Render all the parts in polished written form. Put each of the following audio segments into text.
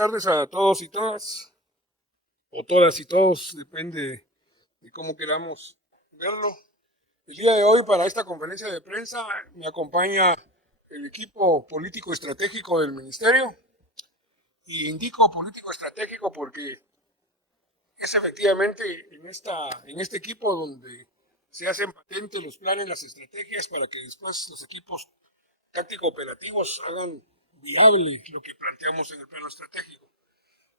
tardes a todos y todas, o todas y todos, depende de cómo queramos verlo. El día de hoy, para esta conferencia de prensa, me acompaña el equipo político estratégico del Ministerio, y indico político estratégico porque es efectivamente en este equipo donde se hacen patentes los planes, las estrategias, para que después los equipos táctico-operativos hagan viable lo que planteamos en el plano estratégico.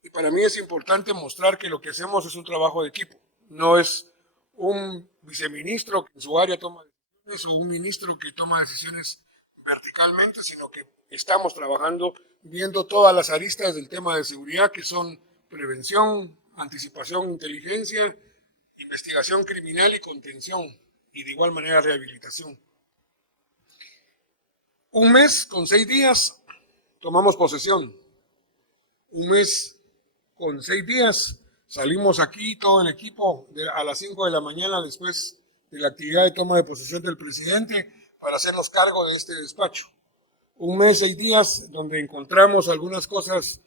Y para mí es importante mostrar que lo que hacemos es un trabajo de equipo. No es un viceministro que en su área toma decisiones o un ministro que toma decisiones verticalmente, sino que estamos trabajando viendo todas las aristas del tema de seguridad, que son prevención, anticipación, inteligencia, investigación criminal y contención, y de igual manera rehabilitación. Un mes con 6 días tomamos posesión. Un mes con 6 días salimos aquí todo el equipo a las 5 de la mañana después de la actividad de toma de posesión del presidente para hacernos cargo de este despacho. Un mes, 6 días donde encontramos algunas cosas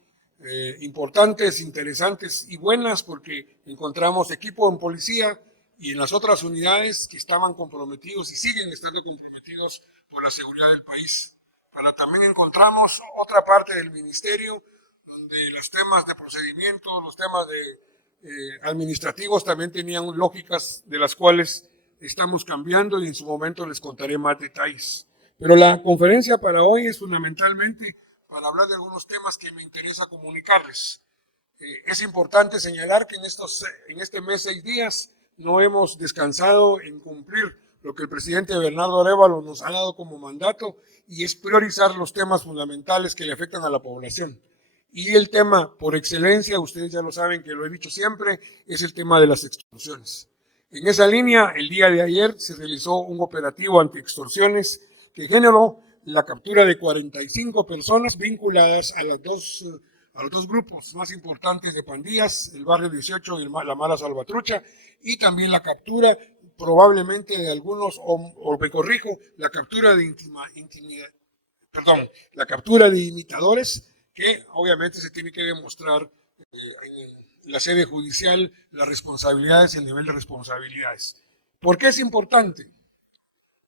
importantes, interesantes y buenas, porque encontramos equipo en policía y en las otras unidades que estaban comprometidos y siguen estando comprometidos por la seguridad del país. Pero también encontramos otra parte del ministerio donde los temas de procedimiento, los temas administrativos también tenían lógicas de las cuales estamos cambiando, y en su momento les contaré más detalles. Pero la conferencia para hoy es fundamentalmente para hablar de algunos temas que me interesa comunicarles. Es importante señalar que en este mes 6 días no hemos descansado en cumplir lo que el presidente Bernardo Arévalo nos ha dado como mandato, y es priorizar los temas fundamentales que le afectan a la población. Y el tema por excelencia, ustedes ya lo saben que lo he dicho siempre, es el tema de las extorsiones. En esa línea, el día de ayer se realizó un operativo anti-extorsiones que generó la captura de 45 personas vinculadas a los dos grupos más importantes de pandillas, el Barrio 18 y la Mala Salvatrucha, y también la captura probablemente de algunos, o me corrijo, la captura de imitadores, que obviamente se tiene que demostrar en la sede judicial las responsabilidades y el nivel de responsabilidades. ¿Por qué es importante?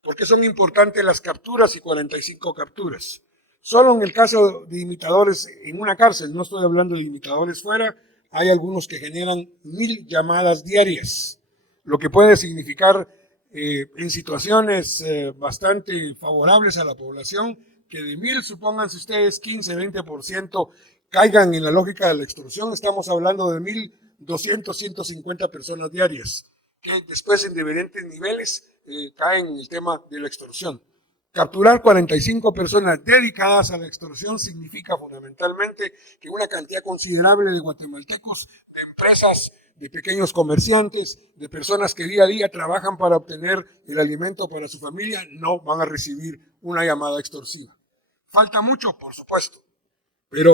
¿Por qué son importantes las capturas y 45 capturas? Solo en el caso de imitadores en una cárcel, no estoy hablando de imitadores fuera, hay algunos que generan 1000 llamadas diarias, lo que puede significar en situaciones bastante favorables a la población, que de 1000, supónganse ustedes, 15, 20% caigan en la lógica de la extorsión. Estamos hablando de 1200, 150 personas diarias, que después en diferentes niveles caen en el tema de la extorsión. Capturar 45 personas dedicadas a la extorsión significa fundamentalmente que una cantidad considerable de guatemaltecos, de empresas, de pequeños comerciantes, de personas que día a día trabajan para obtener el alimento para su familia, no van a recibir una llamada extorsiva. Falta mucho, por supuesto, pero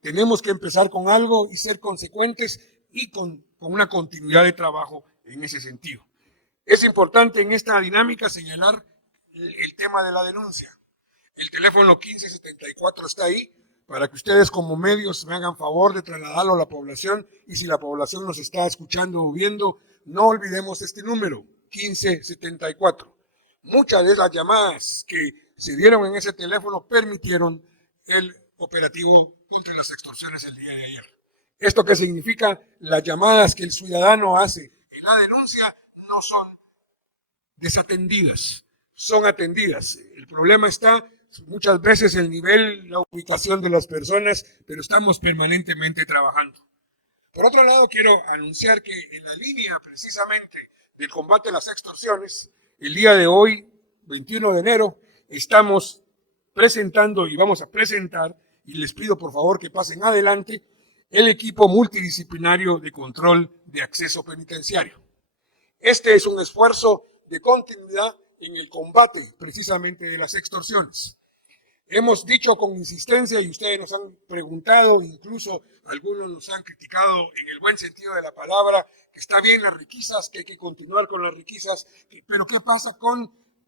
tenemos que empezar con algo y ser consecuentes y con una continuidad de trabajo en ese sentido. Es importante en esta dinámica señalar el tema de la denuncia. El teléfono 1574 está ahí para que ustedes como medios me hagan favor de trasladarlo a la población, y si la población nos está escuchando o viendo, no olvidemos este número, 1574. Muchas de las llamadas que se dieron en ese teléfono permitieron el operativo contra las extorsiones el día de ayer. ¿Esto qué significa? Las llamadas que el ciudadano hace en la denuncia no son desatendidas, son atendidas. El problema está muchas veces el nivel, la ubicación de las personas, pero estamos permanentemente trabajando. Por otro lado, quiero anunciar que en la línea precisamente del combate a las extorsiones, el día de hoy, 21 de enero, estamos presentando y vamos a presentar, y les pido por favor que pasen adelante, el equipo multidisciplinario de control de acceso penitenciario. Este es un esfuerzo de continuidad en el combate precisamente de las extorsiones. Hemos dicho con insistencia, y ustedes nos han preguntado, incluso algunos nos han criticado en el buen sentido de la palabra, que está bien las requisas, que hay que continuar con las requisas, pero ¿qué pasa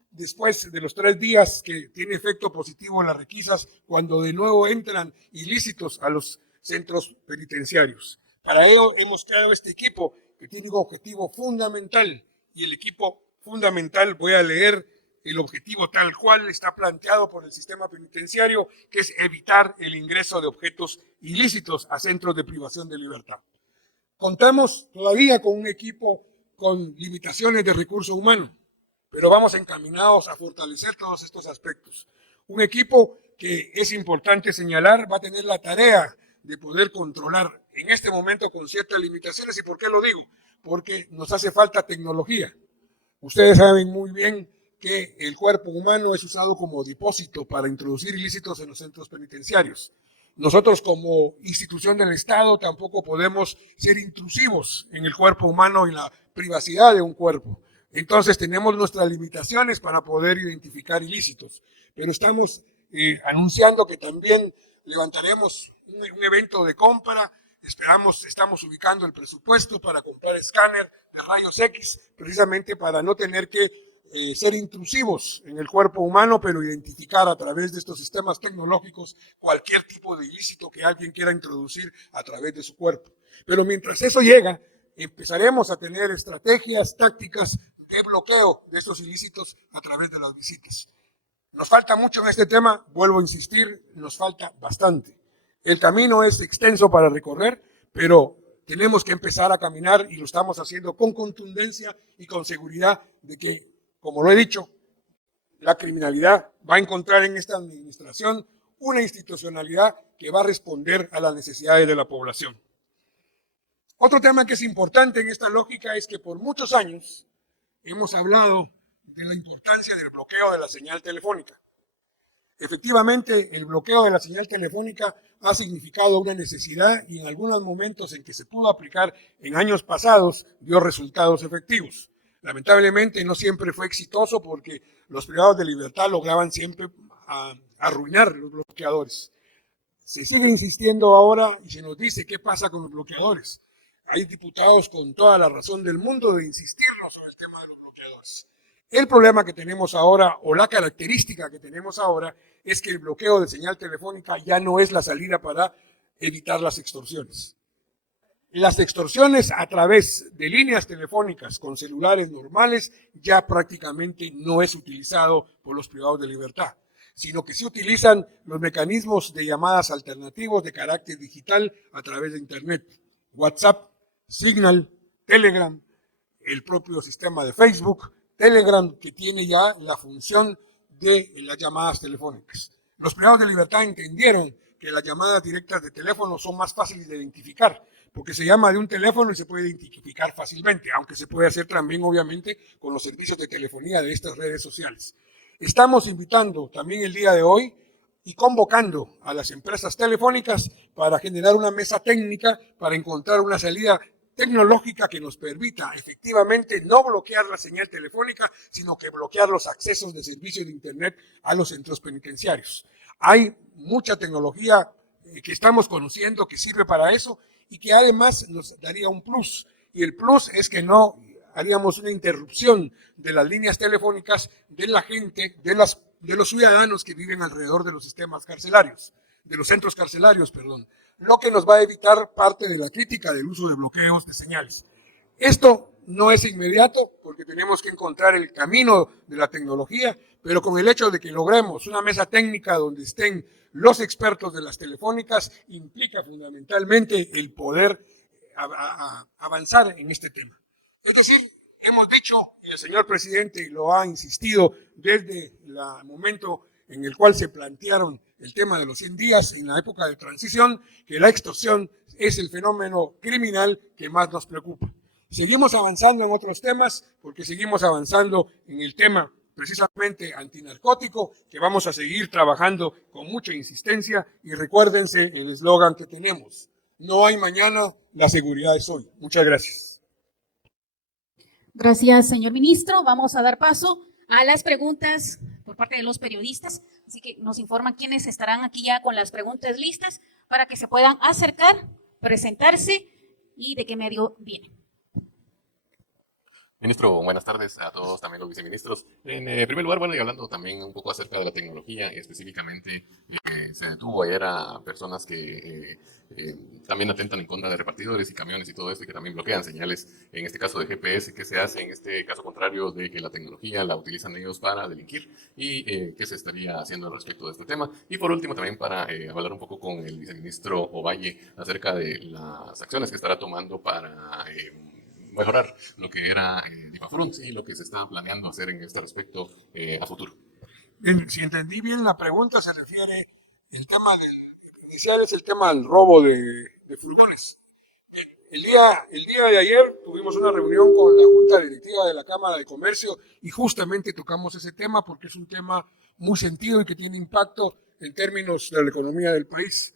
después de los 3 días que tiene efecto positivo en las requisas, cuando de nuevo entran ilícitos a los centros penitenciarios. Para ello hemos creado este equipo que tiene un objetivo fundamental, y el equipo fundamental, voy a leer el objetivo tal cual está planteado por el sistema penitenciario, que es evitar el ingreso de objetos ilícitos a centros de privación de libertad. Contamos todavía con un equipo con limitaciones de recurso humano, pero vamos encaminados a fortalecer todos estos aspectos. Un equipo que es importante señalar va a tener la tarea de poder controlar en este momento con ciertas limitaciones. ¿Y por qué lo digo? Porque nos hace falta tecnología. Ustedes saben muy bien que el cuerpo humano es usado como depósito para introducir ilícitos en los centros penitenciarios. Nosotros como institución del Estado tampoco podemos ser intrusivos en el cuerpo humano y la privacidad de un cuerpo. Entonces tenemos nuestras limitaciones para poder identificar ilícitos, pero estamos anunciando que también levantaremos un evento de compra. Estamos ubicando el presupuesto para comprar escáner de rayos X, precisamente para no tener que ser intrusivos en el cuerpo humano, pero identificar a través de estos sistemas tecnológicos cualquier tipo de ilícito que alguien quiera introducir a través de su cuerpo. Pero mientras eso llega, empezaremos a tener estrategias, tácticas de bloqueo de estos ilícitos a través de las visitas. Nos falta mucho en este tema, vuelvo a insistir, nos falta bastante. El camino es extenso para recorrer, pero tenemos que empezar a caminar y lo estamos haciendo con contundencia y con seguridad de que, como lo he dicho, la criminalidad va a encontrar en esta administración una institucionalidad que va a responder a las necesidades de la población. Otro tema que es importante en esta lógica es que por muchos años hemos hablado de la importancia del bloqueo de la señal telefónica. Efectivamente, el bloqueo de la señal telefónica ha significado una necesidad y en algunos momentos en que se pudo aplicar en años pasados dio resultados efectivos. Lamentablemente no siempre fue exitoso porque los privados de libertad lograban siempre arruinar los bloqueadores. Se sigue insistiendo ahora y se nos dice qué pasa con los bloqueadores. Hay diputados con toda la razón del mundo de insistirnos sobre el tema de los bloqueadores. El problema que tenemos ahora, o la característica que tenemos ahora, es que el bloqueo de señal telefónica ya no es la salida para evitar las extorsiones. Las extorsiones a través de líneas telefónicas con celulares normales ya prácticamente no es utilizado por los privados de libertad, sino que se utilizan los mecanismos de llamadas alternativos de carácter digital a través de Internet, WhatsApp, Signal, Telegram, el propio sistema de Facebook, Telegram, que tiene ya la función de las llamadas telefónicas. Los privados de libertad entendieron que las llamadas directas de teléfono son más fáciles de identificar, porque se llama de un teléfono y se puede identificar fácilmente, aunque se puede hacer también, obviamente, con los servicios de telefonía de estas redes sociales. Estamos invitando también el día de hoy y convocando a las empresas telefónicas para generar una mesa técnica para encontrar una salida tecnológica que nos permita efectivamente no bloquear la señal telefónica, sino que bloquear los accesos de servicios de Internet a los centros penitenciarios. Hay mucha tecnología que estamos conociendo que sirve para eso y que además nos daría un plus. Y el plus es que no haríamos una interrupción de las líneas telefónicas de la gente, de los ciudadanos que viven alrededor de los sistemas carcelarios, de los centros carcelarios, perdón, lo que nos va a evitar parte de la crítica del uso de bloqueos de señales. Esto no es inmediato porque tenemos que encontrar el camino de la tecnología, pero con el hecho de que logremos una mesa técnica donde estén los expertos de las telefónicas, implica fundamentalmente el poder avanzar en este tema. Es decir, hemos dicho, y el señor presidente lo ha insistido desde el momento en el cual se plantearon el tema de los 100 días en la época de transición, que la extorsión es el fenómeno criminal que más nos preocupa. Seguimos avanzando en otros temas, porque seguimos avanzando en el tema precisamente antinarcótico, que vamos a seguir trabajando con mucha insistencia, y recuérdense el eslogan que tenemos: no hay mañana, la seguridad es hoy. Muchas gracias. Gracias, señor ministro. Vamos a dar paso a las preguntas por parte de los periodistas. Así que nos informan quiénes estarán aquí ya con las preguntas listas para que se puedan acercar, presentarse y de qué medio vienen. Ministro, buenas tardes a todos, también los viceministros. En primer lugar, bueno, y hablando también un poco acerca de la tecnología, y específicamente se detuvo ayer a personas que también atentan en contra de repartidores y camiones y todo esto, y que también bloquean señales, en este caso de GPS. ¿Qué se hace en este caso contrario de que la tecnología la utilizan ellos para delinquir? ¿Y qué se estaría haciendo al respecto de este tema? Y por último, también para hablar un poco con el viceministro Ovalle acerca de las acciones que estará tomando para mejorar lo que era Dipafront y lo que se está planeando hacer en este respecto a futuro. Bien, si entendí bien la pregunta, se refiere el tema inicial es el tema del robo de furgones. Bien, el día de ayer tuvimos una reunión con la Junta Directiva de la Cámara de Comercio y justamente tocamos ese tema porque es un tema muy sentido y que tiene impacto en términos de la economía del país.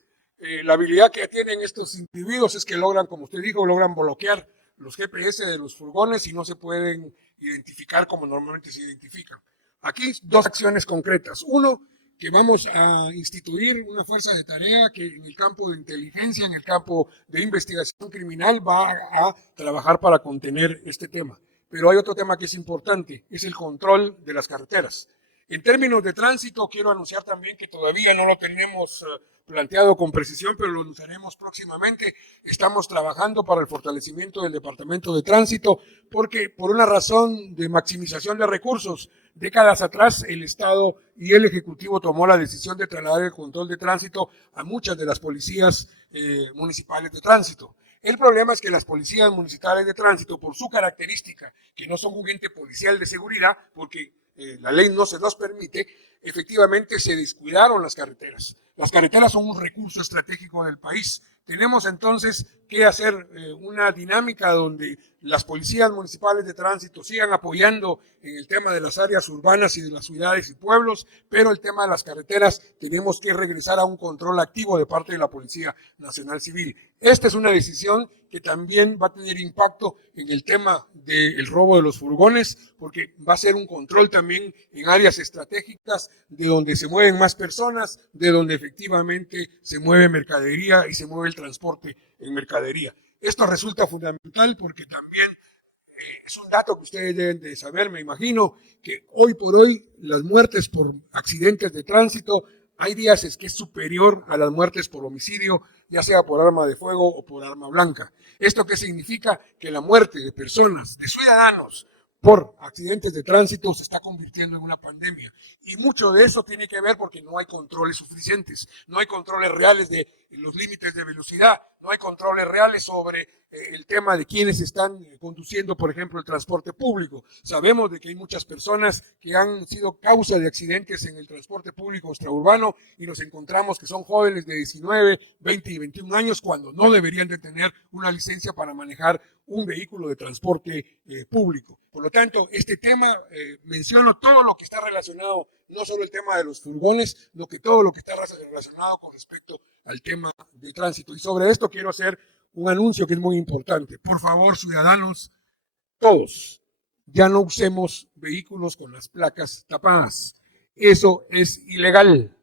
La habilidad que tienen estos individuos es que logran, como usted dijo, logran bloquear los GPS de los furgones y no se pueden identificar como normalmente se identifican. Aquí dos acciones concretas. Uno, que vamos a instituir una fuerza de tarea que en el campo de inteligencia, en el campo de investigación criminal, va a trabajar para contener este tema. Pero hay otro tema que es importante, es el control de las carreteras. En términos de tránsito, quiero anunciar también que todavía no lo tenemos planteado con precisión, pero lo anunciaremos próximamente. Estamos trabajando para el fortalecimiento del Departamento de Tránsito, porque por una razón de maximización de recursos, décadas atrás el Estado y el Ejecutivo tomó la decisión de trasladar el control de tránsito a muchas de las policías municipales de tránsito. El problema es que las policías municipales de tránsito, por su característica, que no son un ente policial de seguridad, porque la ley no se los permite, efectivamente se descuidaron las carreteras. Las carreteras son un recurso estratégico del país. Tenemos entonces que hacer una dinámica donde las policías municipales de tránsito sigan apoyando en el tema de las áreas urbanas y de las ciudades y pueblos, pero el tema de las carreteras tenemos que regresar a un control activo de parte de la Policía Nacional Civil. Esta es una decisión que también va a tener impacto en el tema del robo de los furgones, porque va a ser un control también en áreas estratégicas de donde se mueven más personas, de donde efectivamente se mueve mercadería y se mueve el transporte en mercadería. Esto resulta fundamental porque también es un dato que ustedes deben de saber, me imagino, que hoy por hoy las muertes por accidentes de tránsito, hay días es que es superior a las muertes por homicidio, ya sea por arma de fuego o por arma blanca. ¿Esto qué significa? Que la muerte de personas, de ciudadanos, por accidentes de tránsito se está convirtiendo en una pandemia. Y mucho de eso tiene que ver porque no hay controles suficientes, no hay controles reales de los límites de velocidad, no hay controles reales sobre el tema de quienes están conduciendo, por ejemplo, el transporte público. Sabemos de que hay muchas personas que han sido causa de accidentes en el transporte público extraurbano y nos encontramos que son jóvenes de 19, 20 y 21 años cuando no deberían de tener una licencia para manejar un vehículo de transporte público. Por lo tanto, este tema, menciono todo lo que está relacionado, no solo el tema de los furgones, sino que todo lo que está relacionado con respecto al tema de tránsito. Y sobre esto quiero hacer un anuncio que es muy importante. Por favor, ciudadanos, todos, ya no usemos vehículos con las placas tapadas. Eso es ilegal.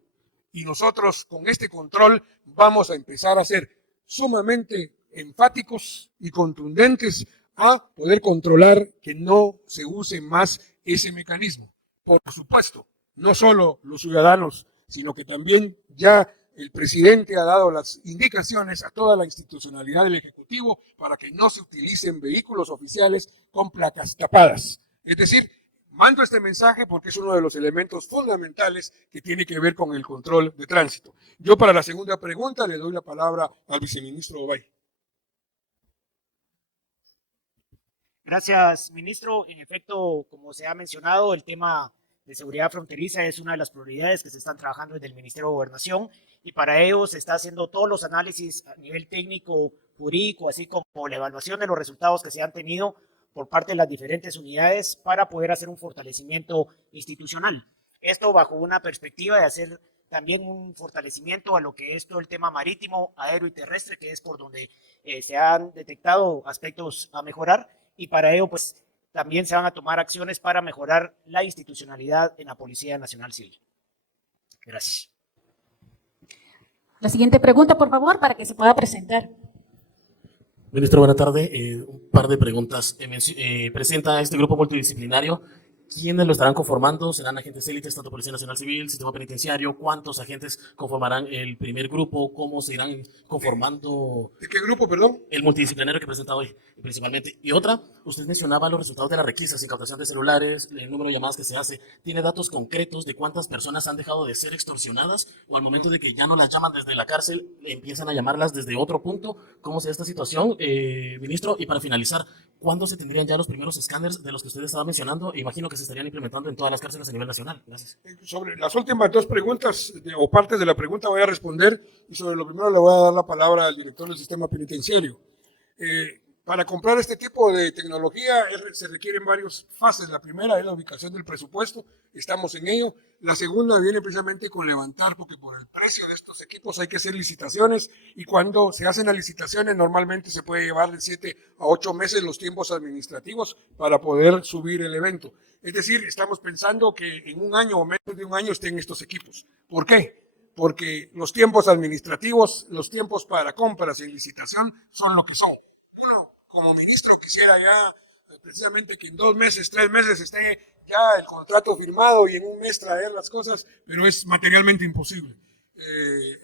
Y nosotros con este control vamos a empezar a ser sumamente enfáticos y contundentes a poder controlar que no se use más ese mecanismo. Por supuesto, no solo los ciudadanos, sino que también ya el presidente ha dado las indicaciones a toda la institucionalidad del Ejecutivo para que no se utilicen vehículos oficiales con placas tapadas. Es decir, mando este mensaje porque es uno de los elementos fundamentales que tiene que ver con el control de tránsito. Yo para la segunda pregunta le doy la palabra al viceministro Ovalle. Gracias, ministro. En efecto, como se ha mencionado, el tema de seguridad fronteriza es una de las prioridades que se están trabajando desde el Ministerio de Gobernación y para ello se está haciendo todos los análisis a nivel técnico, jurídico, así como la evaluación de los resultados que se han tenido por parte de las diferentes unidades para poder hacer un fortalecimiento institucional. Esto bajo una perspectiva de hacer también un fortalecimiento a lo que es todo el tema marítimo, aéreo y terrestre, que es por donde se han detectado aspectos a mejorar y para ello pues también se van a tomar acciones para mejorar la institucionalidad en la Policía Nacional Civil. Gracias. La siguiente pregunta, por favor, para que se pueda presentar. Ministro, buena tarde. Un par de preguntas. Presenta este grupo multidisciplinario. ¿Quiénes lo estarán conformando? ¿Serán agentes élites, tanto Policía Nacional Civil, Sistema Penitenciario? ¿Cuántos agentes conformarán el primer grupo? ¿Cómo se irán conformando? ¿De qué grupo, perdón? El multidisciplinario que presenta hoy, principalmente. Y otra, usted mencionaba los resultados de las requisas, incautación de celulares, el número de llamadas que se hace. ¿Tiene datos concretos de cuántas personas han dejado de ser extorsionadas o al momento de que ya no las llaman desde la cárcel, empiezan a llamarlas desde otro punto? ¿Cómo se da esta situación, ministro? Y para finalizar, ¿cuándo se tendrían ya los primeros escáneres de los que usted estaba mencionando? Imagino que se estarían implementando en todas las cárceles a nivel nacional. Gracias. Sobre las últimas dos preguntas, o partes de la pregunta, voy a responder, y sobre lo primero le voy a dar la palabra al director del sistema penitenciario. Para comprar este tipo de tecnología se requieren varias fases. La primera es la ubicación del presupuesto, estamos en ello. La segunda viene precisamente con levantar, porque por el precio de estos equipos hay que hacer licitaciones, y cuando se hacen las licitaciones normalmente se puede llevar de 7 a 8 meses los tiempos administrativos para poder subir el evento. Es decir, estamos pensando que en un año o menos de un año estén estos equipos. ¿Por qué? Porque los tiempos administrativos, los tiempos para compras y licitación son lo que son. Uno, como ministro, quisiera ya precisamente que en 2 meses, 3 meses esté ya el contrato firmado y en un mes traer las cosas, pero es materialmente imposible.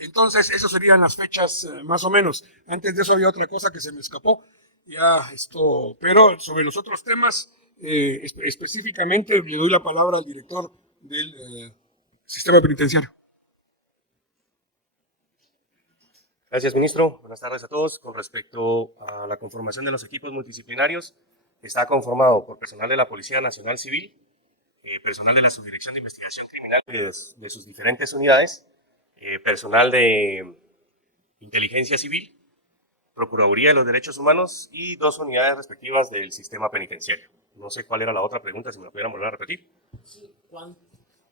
Entonces, esas serían las fechas más o menos. Antes de eso había otra cosa que se me escapó. Ya esto, pero sobre los otros temas, específicamente le doy la palabra al director del sistema penitenciario. Gracias, ministro. Buenas tardes a todos. Con respecto a la conformación de los equipos multidisciplinarios, está conformado por personal de la Policía Nacional Civil, personal de la Subdirección de Investigación Criminal de sus diferentes unidades, personal de Inteligencia Civil, Procuraduría de los Derechos Humanos y 2 unidades respectivas del sistema penitenciario. No sé cuál era la otra pregunta, si me la pudieran volver a repetir.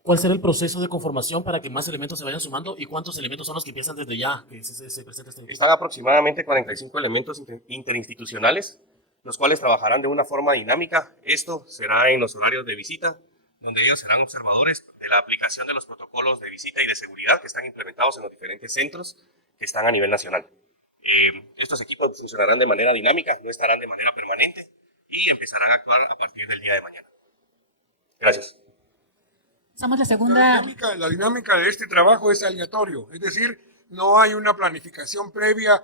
¿Cuál será el proceso de conformación para que más elementos se vayan sumando y cuántos elementos son los que empiezan desde ya? Que se presenta este Están aproximadamente 45 elementos interinstitucionales, los cuales trabajarán de una forma dinámica. Esto será en los horarios de visita, donde ellos serán observadores de la aplicación de los protocolos de visita y de seguridad que están implementados en los diferentes centros que están a nivel nacional. Estos equipos funcionarán de manera dinámica, no estarán de manera permanente y empezarán a actuar a partir del día de mañana. Gracias. Pasamos la segunda. La dinámica de este trabajo es aleatorio, es decir, no hay una planificación previa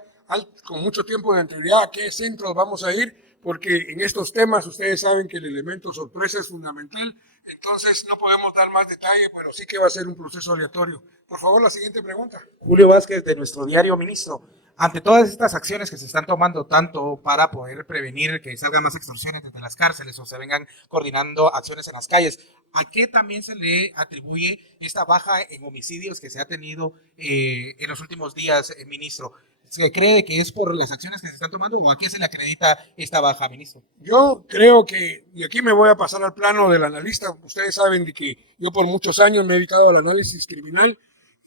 con mucho tiempo de anterioridad a qué centros vamos a ir, porque en estos temas ustedes saben que el elemento sorpresa es fundamental, entonces no podemos dar más detalle, pero sí que va a ser un proceso aleatorio. Por favor, la siguiente pregunta. Julio Vázquez, de nuestro diario Ministro. Ante todas estas acciones que se están tomando, tanto para poder prevenir que salgan más extorsiones desde las cárceles o se vengan coordinando acciones en las calles, ¿a qué también se le atribuye esta baja en homicidios que se ha tenido en los últimos días, ministro? ¿Se cree que es por las acciones que se están tomando o a qué se le acredita esta baja, ministro? Yo creo que, y aquí me voy a pasar al plano del analista, ustedes saben de que yo por muchos años me he dedicado al análisis criminal,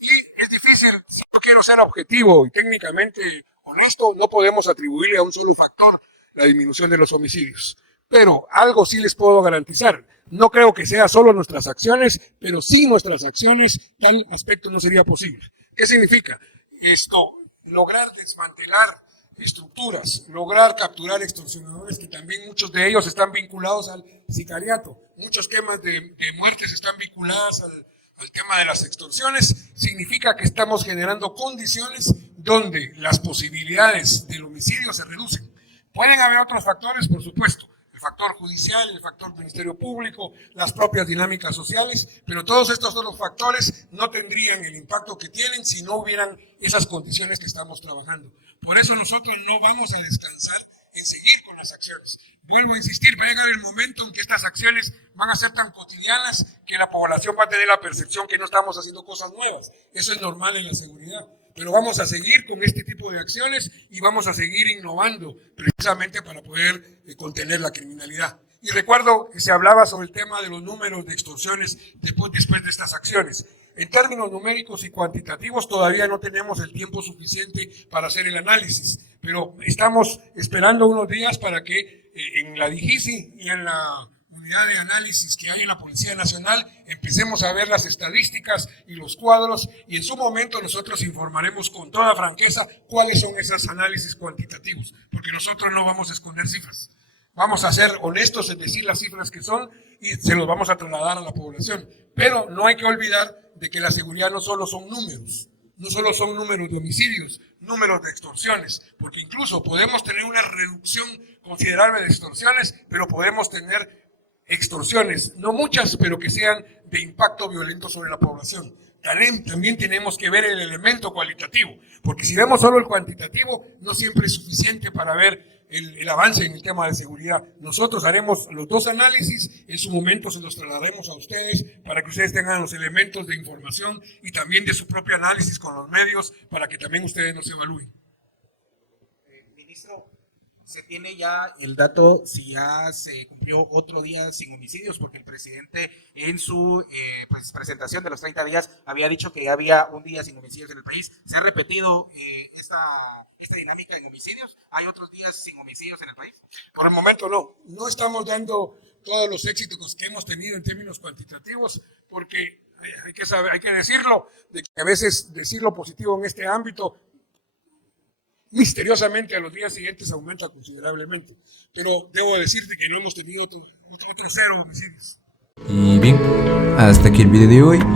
y es difícil, si yo quiero ser objetivo y técnicamente honesto, no podemos atribuirle a un solo factor la disminución de los homicidios. Pero algo sí les puedo garantizar. No creo que sea solo nuestras acciones, pero sin nuestras acciones tal aspecto no sería posible. ¿Qué significa? Esto, lograr desmantelar estructuras, lograr capturar extorsionadores, que también muchos de ellos están vinculados al sicariato. Muchos temas de muertes están vinculadas al tema de las extorsiones, significa que estamos generando condiciones donde las posibilidades del homicidio se reducen. Pueden haber otros factores, por supuesto, el factor judicial, el factor Ministerio Público, las propias dinámicas sociales, pero todos estos otros factores no tendrían el impacto que tienen si no hubieran esas condiciones que estamos trabajando. Por eso nosotros no vamos a descansar en seguir con las acciones. Vuelvo a insistir, va a llegar el momento en que estas acciones van a ser tan cotidianas que la población va a tener la percepción que no estamos haciendo cosas nuevas. Eso es normal en la seguridad. Pero vamos a seguir con este tipo de acciones y vamos a seguir innovando precisamente para poder contener la criminalidad. Y recuerdo que se hablaba sobre el tema de los números de extorsiones después de estas acciones. En términos numéricos y cuantitativos todavía no tenemos el tiempo suficiente para hacer el análisis, pero estamos esperando unos días para que en la DIGICI y en la unidad de análisis que hay en la Policía Nacional, empecemos a ver las estadísticas y los cuadros, y en su momento nosotros informaremos con toda franqueza cuáles son esos análisis cuantitativos, porque nosotros no vamos a esconder cifras. Vamos a ser honestos en decir las cifras que son y se los vamos a trasladar a la población. Pero no hay que olvidar de que la seguridad no solo son números, no solo son números de homicidios, números de extorsiones, porque incluso podemos tener una reducción considerable de extorsiones, pero podemos tener extorsiones, no muchas, pero que sean de impacto violento sobre la población. También tenemos que ver el elemento cualitativo, porque si vemos solo el cuantitativo, no siempre es suficiente para ver el avance en el tema de seguridad. Nosotros haremos los dos análisis, en su momento se los trasladaremos a ustedes para que ustedes tengan los elementos de información y también de su propio análisis con los medios para que también ustedes nos evalúen. Ministro, ¿se tiene ya el dato si ya se cumplió otro día sin homicidios? Porque el presidente en su presentación de los 30 días había dicho que ya había un día sin homicidios en el país. ¿Se ha repetido esta dinámica en homicidios? ¿Hay otros días sin homicidios en el país? Por el momento no estamos dando todos los éxitos que hemos tenido en términos cuantitativos, porque hay que decirlo, de que a veces decir lo positivo en este ámbito misteriosamente a los días siguientes aumenta considerablemente. Pero debo decirte que no hemos tenido otro 0 homicidios. Y bien, hasta aquí el video de hoy.